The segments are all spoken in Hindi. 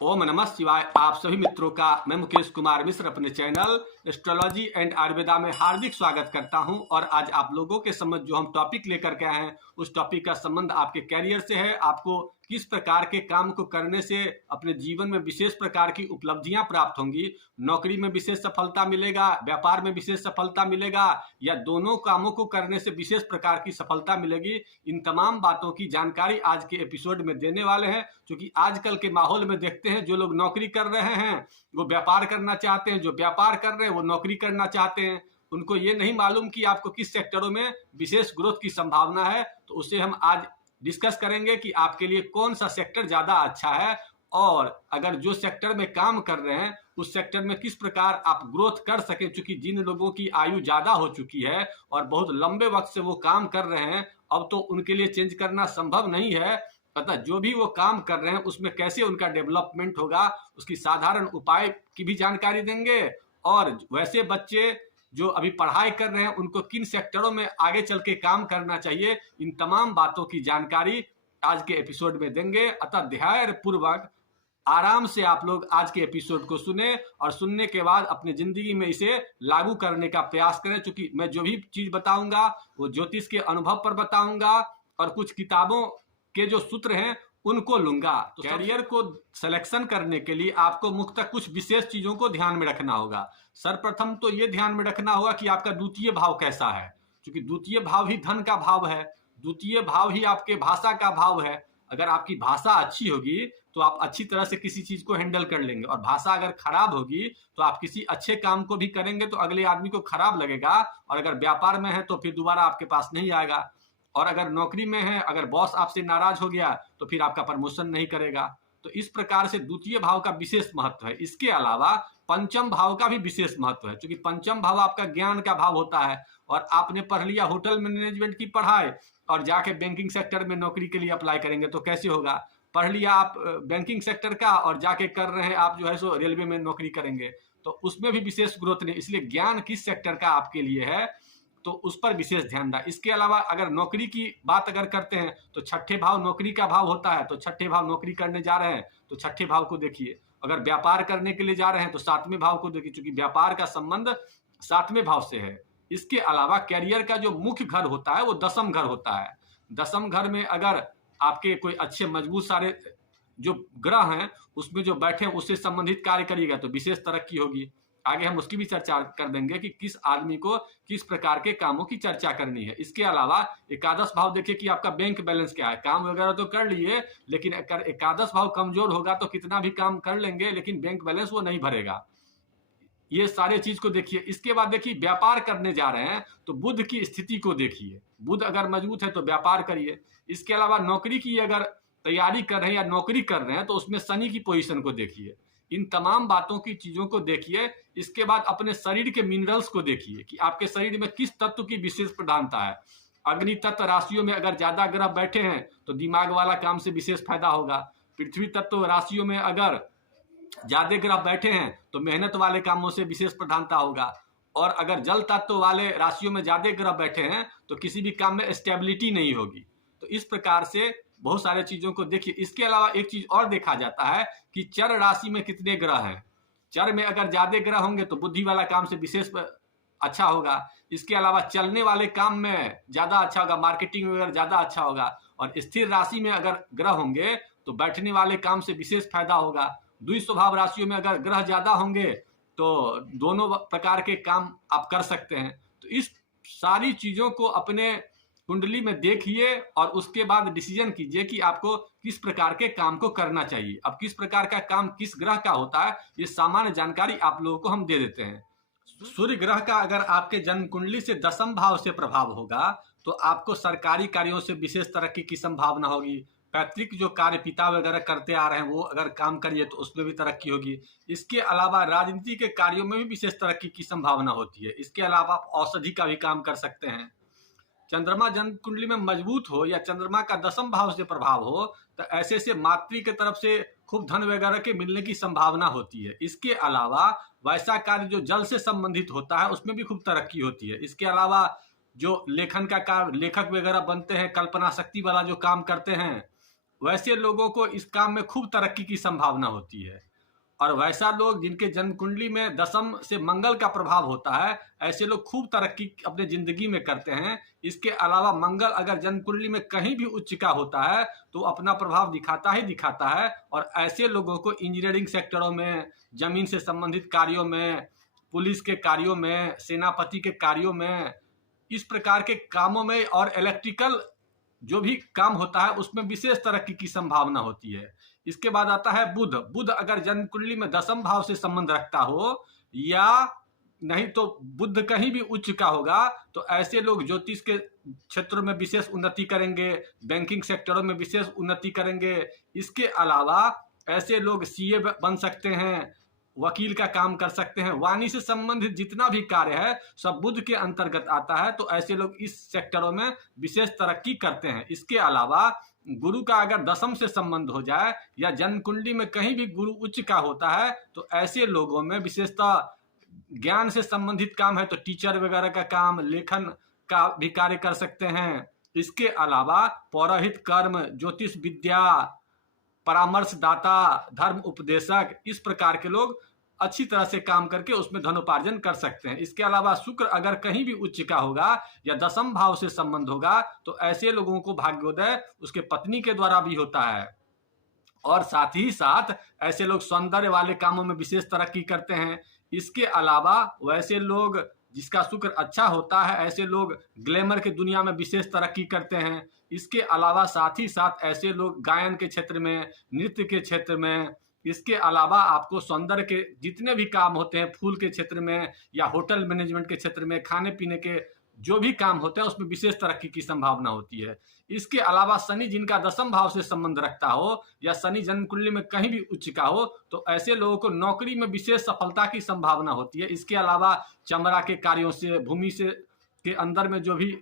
ओम नमः शिवाय। आप सभी मित्रों का मैं मुकेश कुमार मिश्र अपने चैनल एस्ट्रोलॉजी एंड आयुर्वेदा में हार्दिक स्वागत करता हूं। और आज आप लोगों के समझ जो हम टॉपिक लेकर के आए हैं उस टॉपिक का संबंध आपके कैरियर से है। आपको किस प्रकार के काम को करने से अपने जीवन में विशेष प्रकार की उपलब्धियां प्राप्त होंगी, नौकरी में विशेष सफलता मिलेगा, व्यापार में विशेष सफलता मिलेगा, या दोनों कामों को करने से विशेष प्रकार की सफलता मिलेगी। इन तमाम बातों की जानकारी आज के एपिसोड में देने वाले हैं। क्योंकि आजकल के माहौल में देखते हैं जो लोग नौकरी कर रहे हैं वो व्यापार करना चाहते हैं, जो व्यापार कर रहे हैं वो नौकरी करना चाहते हैं। उनको ये नहीं मालूम कि आपको किस सेक्टरों में विशेष ग्रोथ की संभावना है। तो उसे हम आज डिस्कस करेंगे कि आपके लिए कौन सा सेक्टर ज्यादा अच्छा है, और अगर जो सेक्टर में काम कर रहे हैं उस सेक्टर में किस प्रकार आप ग्रोथ कर सके। क्योंकि जिन लोगों की आयु ज्यादा हो चुकी है और बहुत लंबे वक्त से वो काम कर रहे हैं, अब तो उनके लिए चेंज करना संभव नहीं है। अतः जो भी वो काम कर रहे हैं उसमें कैसे उनका डेवलपमेंट होगा उसकी साधारण उपाय की भी जानकारी देंगे। और वैसे बच्चे जो अभी पढ़ाई कर रहे हैं उनको किन सेक्टरों में आगे चल के काम करना चाहिए, इन तमाम बातों की जानकारी आज के एपिसोड में देंगे। अतः धैर्य पूर्वक आराम से आप लोग आज के एपिसोड को सुने और सुनने के बाद अपनी जिंदगी में इसे लागू करने का प्रयास करें। क्योंकि मैं जो भी चीज बताऊंगा वो ज्योतिष के अनुभव पर बताऊंगा और कुछ किताबों के जो सूत्र हैं उनको लूंगा। तो कैरियर को सिलेक्शन करने के लिए आपको मुख्यतः कुछ विशेष चीजों को ध्यान में रखना होगा। सर्वप्रथम तो ये ध्यान में रखना होगा कि आपका द्वितीय भाव कैसा है। क्योंकि द्वितीय भाव ही धन का भाव है, द्वितीय भाव ही आपके भाषा का भाव है। अगर आपकी भाषा अच्छी होगी तो आप अच्छी तरह से किसी चीज को हैंडल कर लेंगे, और भाषा अगर खराब होगी तो आप किसी अच्छे काम को भी करेंगे तो अगले आदमी को खराब लगेगा, और अगर व्यापार में है तो फिर दोबारा आपके पास नहीं आएगा। और अगर नौकरी में है, अगर बॉस आपसे नाराज हो गया तो फिर आपका प्रमोशन नहीं करेगा। तो इस प्रकार से द्वितीय भाव का विशेष महत्व है। इसके अलावा पंचम भाव का भी विशेष महत्व है। क्योंकि पंचम भाव आपका ज्ञान का भाव होता है, और आपने पढ़ लिया होटल मैनेजमेंट की पढ़ाई और जाके बैंकिंग सेक्टर में नौकरी के लिए अप्लाई करेंगे तो कैसे होगा। पढ़ लिया आप बैंकिंग सेक्टर का और जाके कर रहे हैं आप जो है सो रेलवे में नौकरी करेंगे तो उसमें भी विशेष ग्रोथ नहीं। इसलिए ज्ञान किस सेक्टर का आपके लिए है तो उस पर विशेष ध्यान दें। इसके अलावा अगर नौकरी की बात अगर करते हैं तो छठे भाव नौकरी का भाव होता है। तो छठे भाव नौकरी करने जा रहे हैं तो छठे भाव को देखिए। अगर व्यापार करने के लिए जा रहे हैं तो सातवें भाव को देखिए, क्योंकि व्यापार का संबंध सातवें भाव से है। इसके अलावा कैरियर का जो मुख्य घर होता है वो दसम घर होता है। दसम घर में अगर आपके कोई अच्छे मजबूत सारे जो ग्रह हैं उसमें जो बैठे हैं उससे संबंधित कार्य करिएगा तो विशेष तरक्की होगी। आगे हम उसकी भी चर्चा कर देंगे कि किस आदमी को किस प्रकार के कामों की चर्चा करनी है। इसके अलावा एकादश भाव देखिए कि आपका बैंक बैलेंस क्या है। काम वगैरह तो कर लिए, लेकिन अगर एकादश भाव कमजोर होगा तो कितना भी काम कर लेंगे लेकिन बैंक बैलेंस वो नहीं भरेगा। ये सारे चीज को देखिए। इसके बाद देखिए व्यापार करने जा रहे हैं तो बुध की स्थिति को देखिए। बुध अगर मजबूत है तो व्यापार करिए। इसके अलावा नौकरी की अगर तैयारी कर रहे हैं या नौकरी कर रहे हैं तो उसमें शनि की पोजीशन को देखिए। इन तमाम बातों की चीजों को देखिए। इसके बाद अपने शरीर के मिनरल्स को देखिए कि आपके शरीर में किस तत्व की विशेष प्रधानता है। अग्नि तत्व राशियों में अगर ज्यादा ग्रह बैठे हैं तो दिमाग वाला काम से विशेष फायदा होगा। पृथ्वी तत्व राशियों में अगर ज्यादा ग्रह बैठे हैं तो मेहनत वाले कामों से विशेष प्रधानता होगा। और अगर जल तत्व वाले राशियों में ज्यादा ग्रह बैठे हैं तो किसी भी काम में स्टेबिलिटी नहीं होगी। तो इस प्रकार से बहुत सारे चीजों को देखिए। इसके अलावा एक चीज और देखा जाता है कि चर राशि में कितने ग्रह हैं। चर में अगर ज्यादा ग्रह होंगे तो बुद्धि वाला काम से विशेष अच्छा होगा। इसके अलावा चलने वाले काम में ज्यादा अच्छा होगा, मार्केटिंग वगैरह ज्यादा अच्छा होगा। और स्थिर राशि में अगर ग्रह होंगे तो बैठने वाले काम से विशेष फायदा होगा। द्विस्वभाव राशियों में अगर ग्रह ज्यादा होंगे तो दोनों प्रकार के काम आप कर सकते हैं। तो इस सारी चीजों को अपने कुंडली में देखिए और उसके बाद डिसीजन कीजिए कि आपको किस प्रकार के काम को करना चाहिए। अब किस प्रकार का काम किस ग्रह का होता है ये सामान्य जानकारी आप लोगों को हम दे देते हैं। सूर्य ग्रह का अगर आपके जन्म कुंडली से दसम भाव से प्रभाव होगा तो आपको सरकारी कार्यों से विशेष तरक्की की संभावना होगी। पैतृक जो कार्य पिता वगैरह करते आ रहे हैं वो अगर काम करिए तो उसमें भी तरक्की होगी। इसके अलावा राजनीति के कार्यों में भी विशेष तरक्की की संभावना होती है। इसके अलावा आप औषधि का भी काम कर सकते हैं। चंद्रमा जन्म कुंडली में मजबूत हो या चंद्रमा का दसम भाव से प्रभाव हो तो ऐसे से मातृ की तरफ से खूब धन वगैरह के मिलने की संभावना होती है। इसके अलावा वैसा कार्य जो जल से संबंधित होता है उसमें भी खूब तरक्की होती है। इसके अलावा जो लेखन का कार्य लेखक वगैरह बनते हैं, कल्पना शक्ति वाला जो काम करते हैं वैसे लोगों को इस काम में खूब तरक्की की संभावना होती है। और वैसा लोग जिनके जन्म कुंडली में दशम से मंगल का प्रभाव होता है, ऐसे लोग खूब तरक्की अपने जिंदगी में करते हैं। इसके अलावा मंगल अगर जन्म कुंडली में कहीं भी उच्च का होता है तो अपना प्रभाव दिखाता ही दिखाता है। और ऐसे लोगों को इंजीनियरिंग सेक्टरों में, जमीन से संबंधित कार्यों में, पुलिस के कार्यों में, सेनापति के कार्यों में, इस प्रकार के कामों में और इलेक्ट्रिकल जो भी काम होता है उसमें विशेष तरक्की की संभावना होती है। इसके बाद आता है बुध। बुध अगर जन्म कुंडली में दशम भाव से संबंध रखता हो या नहीं तो बुध कहीं भी उच्च का होगा तो ऐसे लोग ज्योतिष के क्षेत्र में विशेष उन्नति करेंगे, बैंकिंग सेक्टरों में विशेष उन्नति करेंगे। इसके अलावा ऐसे लोग सीए बन सकते हैं, वकील का काम कर सकते हैं। वाणी से संबंधित जितना भी कार्य है सब बुध के अंतर्गत आता है, तो ऐसे लोग इस सेक्टरों में विशेष तरक्की करते हैं। इसके अलावा गुरु का अगर दशम से संबंध हो जाए या जन्म कुंडली में कहीं भी गुरु उच्च का होता है तो ऐसे लोगों में विशेषतः ज्ञान से संबंधित काम है तो टीचर वगैरह का काम, लेखन का भी कार्य कर सकते हैं। इसके अलावा पौरोहित कर्म, ज्योतिष विद्या, परामर्शदाता, धर्म उपदेशक, इस प्रकार के लोग अच्छी तरह से काम करके उसमें धनोपार्जन कर सकते हैं। इसके अलावा शुक्र अगर कहीं भी उच्च का होगा या दशम भाव से संबंध होगा तो ऐसे लोगों को भाग्योदय उसके पत्नी के द्वारा भी होता है। और साथ ही साथ ऐसे लोग सौंदर्य वाले कामों में विशेष तरक्की करते हैं। इसके अलावा वैसे लोग जिसका शुक्र अच्छा होता है, ऐसे लोग ग्लैमर की दुनिया में विशेष तरक्की करते हैं। इसके अलावा साथ ही साथ ऐसे लोग गायन के क्षेत्र में, नृत्य के क्षेत्र में, इसके अलावा आपको सौंदर्य के जितने भी काम होते हैं, फूल के क्षेत्र में या होटल मैनेजमेंट के क्षेत्र में, खाने पीने के जो भी काम होते हैं उसमें विशेष तरक्की की संभावना होती है। इसके अलावा शनि जिनका दशम भाव से संबंध रखता हो या शनि जन्म कुंडली में कहीं भी उच्च का हो तो ऐसे लोगों को नौकरी में विशेष सफलता की संभावना होती है। इसके अलावा चमड़ा के कार्यों से, भूमि से के अंदर में जो भी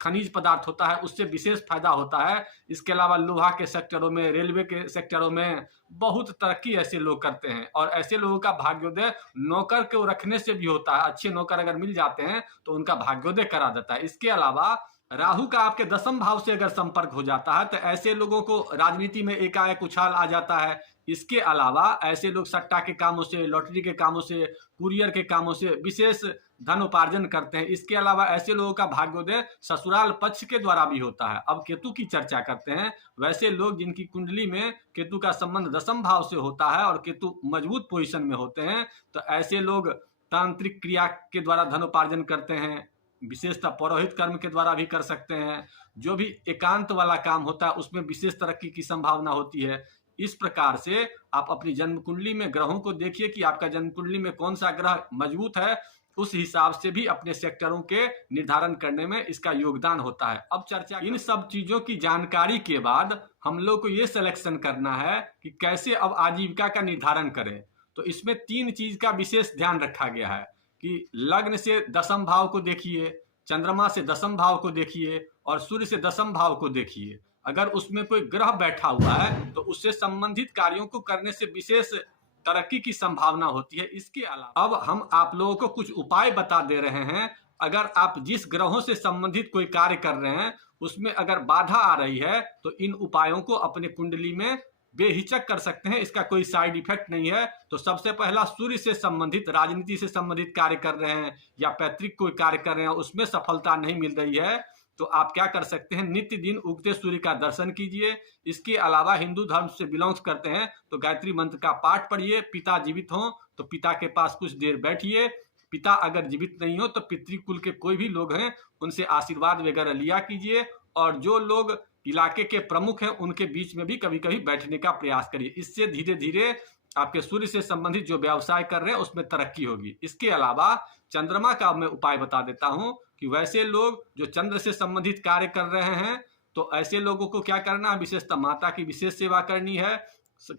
खनिज पदार्थ होता है उससे विशेष फायदा होता है। इसके अलावा लोहा के सेक्टरों में, रेलवे के सेक्टरों में बहुत तरक्की ऐसे लोग करते हैं। और ऐसे लोगों का भाग्योदय नौकर को रखने से भी होता है। अच्छे नौकर अगर मिल जाते हैं तो उनका भाग्योदय करा देता है। इसके अलावा राहु का आपके दशम भाव से अगर संपर्क हो जाता है तो ऐसे लोगों को राजनीति में एकाएक उछाल आ जाता है। इसके अलावा ऐसे लोग सट्टा के कामों से, लॉटरी के कामों से, कुरियर के कामों से विशेष धन उपार्जन करते हैं। इसके अलावा ऐसे लोगों का भाग्योदय ससुराल पक्ष के द्वारा भी होता है। अब केतु की चर्चा करते हैं। वैसे लोग जिनकी कुंडली में केतु का संबंध दशम भाव से होता है और केतु मजबूत पोजीशन में होते हैं तो ऐसे लोग तांत्रिक क्रिया के द्वारा धन उपार्जन करते हैं। विशेषतः पौरोहित कर्म के द्वारा भी कर सकते हैं। जो भी एकांत वाला काम होता है उसमें विशेष तरक्की की संभावना होती है। इस प्रकार से आप अपनी जन्म कुंडली में ग्रहों को देखिए कि आपका जन्म कुंडली में कौन सा ग्रह मजबूत है, उस हिसाब से भी अपने सेक्टरों के निर्धारण करने में इसका योगदान होता है। अब चर्चा, इन सब चीजों की जानकारी के बाद हम लोग को ये सिलेक्शन करना है कि कैसे अब आजीविका का निर्धारण करें। तो इसमें 3 चीज का विशेष ध्यान रखा गया है कि लग्न से दशम भाव को देखिए, चंद्रमा से दशम भाव को देखिए और सूर्य से दशम भाव को देखिए। अगर उसमें कोई ग्रह बैठा हुआ है तो उससे संबंधित कार्यों को करने से विशेष तरक्की की संभावना होती है। इसके अलावा अब हम आप लोगों को कुछ उपाय बता दे रहे हैं। अगर आप जिस ग्रहों से संबंधित कोई कार्य कर रहे हैं उसमें अगर बाधा आ रही है तो इन उपायों को अपने कुंडली में बेहिचक कर सकते हैं। इसका कोई साइड इफेक्ट नहीं है। तो सबसे पहला, सूर्य से संबंधित, राजनीति से संबंधित कार्य कर रहे हैं या पैतृक कोई कार्य कर रहे हैं, उसमें सफलता नहीं मिल रही है तो आप क्या कर सकते हैं, नित्य दिन उगते सूर्य का दर्शन कीजिए। इसके अलावा हिंदू धर्म से बिलोंग्स करते हैं तो गायत्री मंत्र का पाठ पढ़िए। पिता जीवित हों तो पिता के पास कुछ देर बैठिए। पिता अगर जीवित नहीं हो तो पितृकुल के कोई भी लोग हैं उनसे आशीर्वाद वगैरह लिया कीजिए। और जो लोग इलाके के प्रमुख हैं उनके बीच में भी कभी कभी बैठने का प्रयास करिए। इससे धीरे धीरे आपके सूर्य से संबंधित जो व्यवसाय कर रहे हैं उसमें तरक्की होगी। इसके अलावा चंद्रमा का मैं उपाय बता देता हूं कि वैसे लोग जो चंद्र से संबंधित कार्य कर रहे हैं तो ऐसे लोगों को क्या करना है, विशेषतः माता की विशेष सेवा करनी है।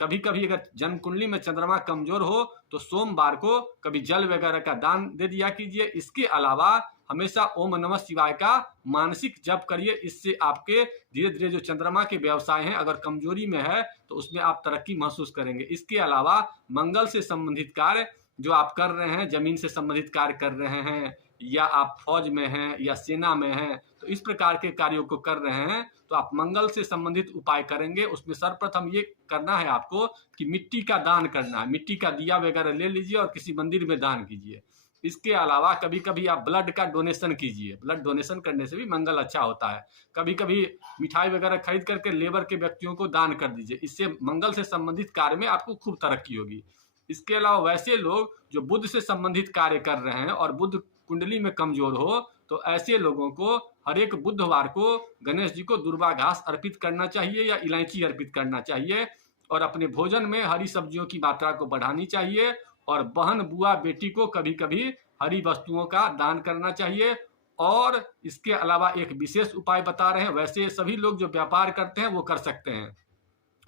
कभी कभी अगर जन्म कुंडली में चंद्रमा कमजोर हो तो सोमवार को कभी जल वगैरह का दान दे दिया कीजिए। इसके अलावा हमेशा ओम नमः शिवाय का मानसिक जप करिए। इससे आपके धीरे धीरे जो चंद्रमा के व्यवसाय हैं अगर कमजोरी में है तो उसमें आप तरक्की महसूस करेंगे। इसके अलावा मंगल से संबंधित कार्य जो आप कर रहे हैं, जमीन से संबंधित कार्य कर रहे हैं या आप फौज में हैं या सेना में हैं, तो इस प्रकार के कार्यों को कर रहे हैं, तो आप मंगल से संबंधित उपाय करेंगे। उसमें सर्वप्रथम ये करना है आपको कि मिट्टी का दान करना है। मिट्टी का दिया वगैरह ले लीजिए और किसी मंदिर में दान कीजिए। इसके अलावा कभी कभी आप ब्लड का डोनेशन कीजिए। ब्लड डोनेशन करने से भी मंगल अच्छा होता है। कभी कभी मिठाई वगैरह खरीद करके लेबर के व्यक्तियों को दान कर दीजिए। इससे मंगल से संबंधित कार्य में आपको खूब तरक्की होगी। इसके अलावा वैसे लोग जो बुध से संबंधित कार्य कर रहे हैं और बुध कुंडली में कमजोर हो, तो ऐसे लोगों को हर एक बुधवार को गणेश जी को दुर्वा घास अर्पित करना चाहिए या इलायची अर्पित करना चाहिए, और अपने भोजन में हरी सब्जियों की मात्रा को बढ़ानी चाहिए, और बहन बुआ बेटी को कभी कभी हरी वस्तुओं का दान करना चाहिए। और इसके अलावा एक विशेष उपाय बता रहे हैं, वैसे सभी लोग जो व्यापार करते हैं वो कर सकते हैं।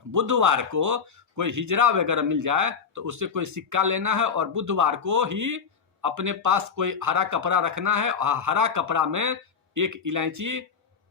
बुधवार को कोई हिजरा वगैरह मिल जाए तो उससे कोई सिक्का लेना है, और बुधवार को ही अपने पास कोई हरा कपड़ा रखना है। हरा कपड़ा में एक इलायची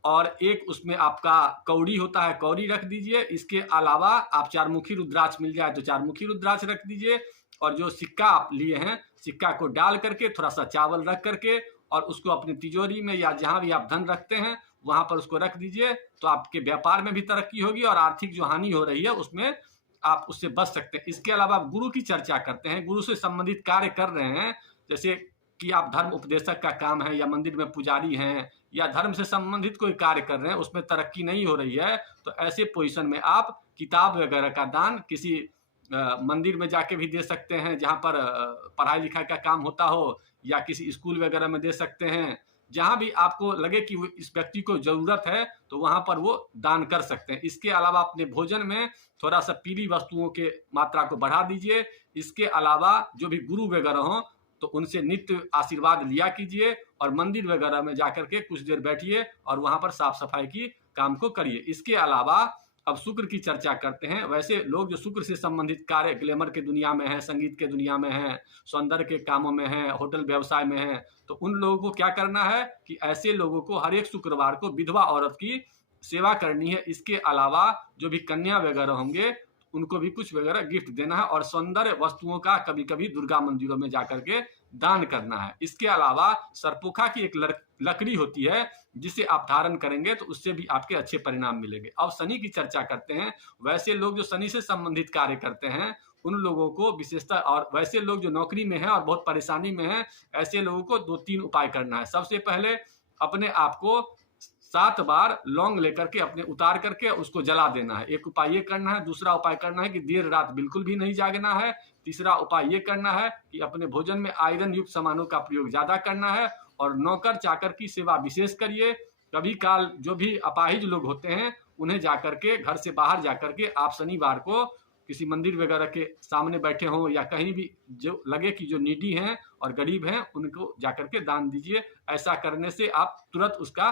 और एक उसमें आपका कौड़ी होता है, कौड़ी रख दीजिए। इसके अलावा आप चारमुखी रुद्राक्ष मिल जाए तो चारमुखी रुद्राक्ष रख दीजिए, और जो सिक्का आप लिए हैं सिक्का को डाल करके थोड़ा सा चावल रख करके और उसको अपनी तिजोरी में या जहां भी आप धन रखते हैं वहां पर उसको रख दीजिए। तो आपके व्यापार में भी तरक्की होगी और आर्थिक जो हानि हो रही है उसमें आप उससे बच सकते हैं। इसके अलावा आप गुरु की चर्चा करते हैं, गुरु से संबंधित कार्य कर रहे हैं, जैसे कि आप धर्म उपदेशक का काम है या मंदिर में पुजारी हैं या धर्म से संबंधित कोई कार्य कर रहे हैं, उसमें तरक्की नहीं हो रही है, तो ऐसे पोजीशन में आप किताब वगैरह का दान किसी मंदिर में जाके भी दे सकते हैं जहां पर पढ़ाई लिखाई का काम होता हो, या किसी स्कूल वगैरह में दे सकते हैं। जहां भी आपको लगे कि इस व्यक्ति को जरूरत है तो वहां पर वो दान कर सकते हैं। इसके अलावा अपने भोजन में थोड़ा सा पीली वस्तुओं के मात्रा को बढ़ा दीजिए। इसके अलावा जो भी गुरु वगैरह हों तो उनसे नित्य आशीर्वाद लिया कीजिए, और मंदिर वगैरह में जाकर के कुछ देर बैठिए और वहां पर साफ सफाई की काम को करिए। इसके अलावा अब शुक्र की चर्चा करते हैं। वैसे लोग जो शुक्र से संबंधित कार्य ग्लैमर के दुनिया में है, संगीत के दुनिया में है, सौंदर्य के कामों में है, होटल व्यवसाय में है, तो उन लोगों को क्या करना है कि ऐसे लोगों को हर एक शुक्रवार को विधवा औरत की सेवा करनी है। इसके अलावा जो भी कन्या वगैरह होंगे उनको भी कुछ वगैरह गिफ्ट देना है, और सौंदर्य वस्तुओं का कभी कभी दुर्गा मंदिरों में जाकर के दान करना है। इसके अलावा सरपोखा की एक लकड़ी होती है जिसे आप धारण करेंगे तो उससे भी आपके अच्छे परिणाम मिलेंगे। अब शनि की चर्चा करते हैं। वैसे लोग जो शनि से संबंधित कार्य करते हैं उन लोगों को विशेषता, और वैसे लोग जो नौकरी में हैं और बहुत परेशानी में हैं, ऐसे लोगों को 2-3 उपाय करना है। सबसे पहले अपने आप को 7 बार लौंग लेकर के अपने उतार करके उसको जला देना है, एक उपाय ये करना है। दूसरा उपाय करना है कि देर रात बिल्कुल भी नहीं जागना है। तीसरा उपाय ये करना है कि अपने भोजन में आयरन युक्त सामानों का प्रयोग ज्यादा करना है, और नौकर चाकर की सेवा विशेष करिए। कभी काल जो भी अपाहिज लोग होते हैं उन्हें जाकर के घर से बाहर जाकर के आप शनिवार को किसी मंदिर वगैरह के सामने बैठे हों या कहीं भी जो लगे कि जो नीडी हैं और गरीब हैं उनको जाकर के दान दीजिए। ऐसा करने से आप तुरंत उसका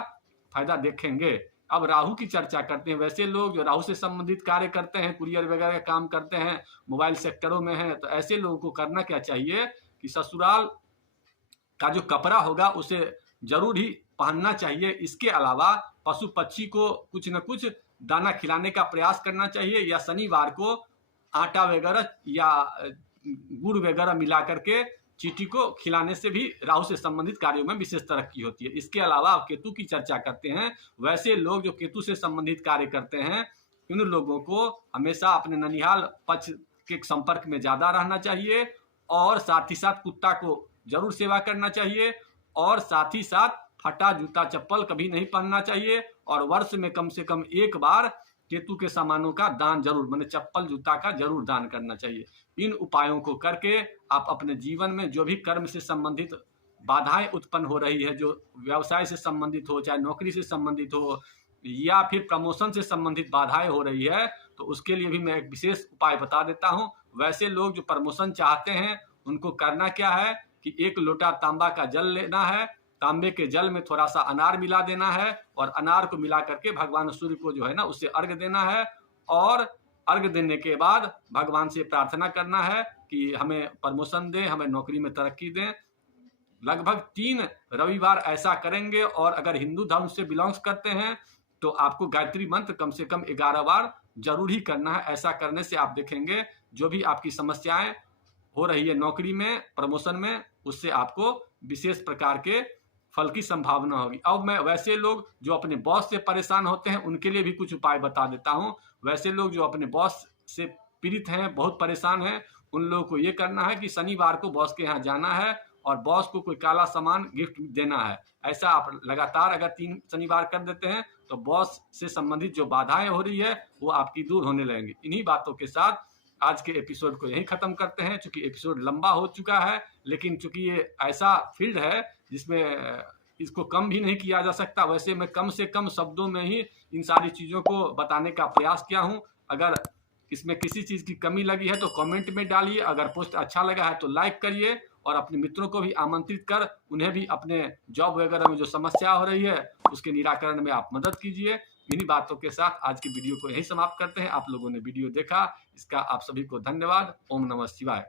फायदा देखेंगे। अब राहु की चर्चा करते हैं। वैसे लोग जो राहु से संबंधित कार्य करते हैं, कुरियर वगैरह का काम करते हैं, मोबाइल सेक्टरों में हैं, तो ऐसे लोगों को करना क्या चाहिए कि ससुराल का जो कपड़ा होगा उसे जरूर ही पहनना चाहिए। इसके अलावा पशु पक्षी को कुछ न कुछ दाना खिलाने का प्रयास करना चाहिए, या शनिवार को आटा वगैरह या गुड़ वगैरह मिला करके चींटी को खिलाने से भी राहु से संबंधित कार्यों में विशेष तरक्की होती है। इसके अलावा आप केतु की चर्चा करते हैं। वैसे लोग जो केतु से संबंधित कार्य करते हैं इन लोगों को हमेशा अपने ननिहाल पक्ष के संपर्क में ज्यादा रहना चाहिए, और साथ ही साथ कुत्ता को जरूर सेवा करना चाहिए, और साथ ही साथ फटा जूता चप्पल कभी नहीं पहनना चाहिए, और वर्ष में कम से कम एक बार केतु के सामानों का दान जरूर, माने चप्पल जूता का जरूर दान करना चाहिए। इन उपायों को करके आप अपने जीवन में जो भी कर्म से संबंधित बाधाएं उत्पन्न हो रही है, जो व्यवसाय से संबंधित हो, चाहे नौकरी से संबंधित हो, या फिर प्रमोशन से संबंधित बाधाएं हो रही है, तो उसके लिए भी मैं एक विशेष उपाय बता देता हूं। वैसे लोग जो प्रमोशन चाहते हैं उनको करना क्या है कि 1 लोटा तांबा का जल लेना है, तांबे के जल में थोड़ा सा अनार मिला देना है, और अनार को मिला करके भगवान सूर्य को जो है ना उससे अर्घ देना है, और अर्घ देने के बाद भगवान से प्रार्थना करना है कि हमें प्रमोशन दें, हमें नौकरी में तरक्की दें। लगभग 3 रविवार ऐसा करेंगे, और अगर हिंदू धर्म से बिलोंग्स करते हैं तो आपको गायत्री मंत्र कम से कम 11 बार जरूर ही करना है। ऐसा करने से आप देखेंगे जो भी आपकी समस्याएं हो रही है नौकरी में, प्रमोशन में, उससे आपको विशेष प्रकार के फल की संभावना होगी। अब मैं वैसे लोग जो अपने बॉस से परेशान होते हैं उनके लिए भी कुछ उपाय बता देता हूं। वैसे लोग जो अपने बॉस से पीड़ित हैं, बहुत परेशान हैं, उन लोगों को ये करना है कि शनिवार को बॉस के यहाँ जाना है और बॉस को कोई काला सामान गिफ्ट देना है। ऐसा आप लगातार अगर 3 शनिवार कर देते हैं तो बॉस से संबंधित जो बाधाएं हो रही है वो आपकी दूर होने लगेंगी। इन्हीं बातों के साथ आज के एपिसोड को यहीं खत्म करते हैं। चूंकि एपिसोड लंबा हो चुका है, लेकिन चूंकि ये ऐसा फील्ड है जिसमें इसको कम भी नहीं किया जा सकता, वैसे मैं कम से कम शब्दों में ही इन सारी चीज़ों को बताने का प्रयास किया हूँ। अगर इसमें किसी चीज़ की कमी लगी है तो कमेंट में डालिए। अगर पोस्ट अच्छा लगा है तो लाइक करिए और अपने मित्रों को भी आमंत्रित कर उन्हें भी अपने जॉब वगैरह में जो समस्या हो रही है उसके निराकरण में आप मदद कीजिए। इन्हीं बातों के साथ आज की वीडियो को यहीं समाप्त करते हैं। आप लोगों ने वीडियो देखा, इसका आप सभी को धन्यवाद। ओम नमः शिवाय।